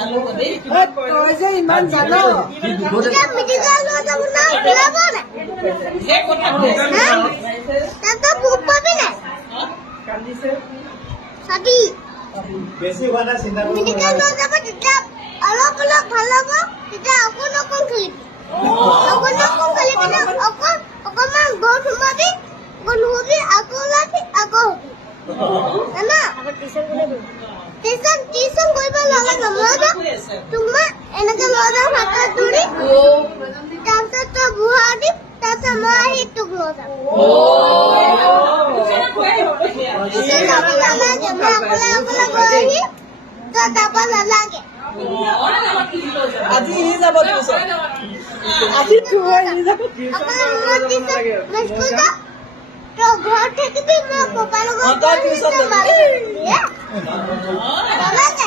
তই যে ইমান জান বেছি হোৱা নাই চিন্তা মেডিকেল লৈ যাব তেতিয়া অলপ অলপ ভাল হ'ব তেতিয়া অকণ অকণ খেলিবি অকণ অকণ খেলি পিনে অকণমান গল সোমাবি গল শুবি আকৌ ওলাবি আকৌ শুবি জানা টিউচন কৰিব নালাগে মই তোমাৰ এনেকে লৈ যাম হাতত ধৰি তাৰপিছত তই বুঢ়া দিম তাৰপিছত মই আহি তোক লৈ যাম টিউচন যাব নালাগে মই অকলে অকলে গৈ আহি তই যাব নালাগে আজি ই যাব টিউচন আজি তোমাৰ ই যাব মই স্কুল যাম তই ঘৰত থাকিবি মই পাপাৰ লগত তই টিউচন যাবি নালাগে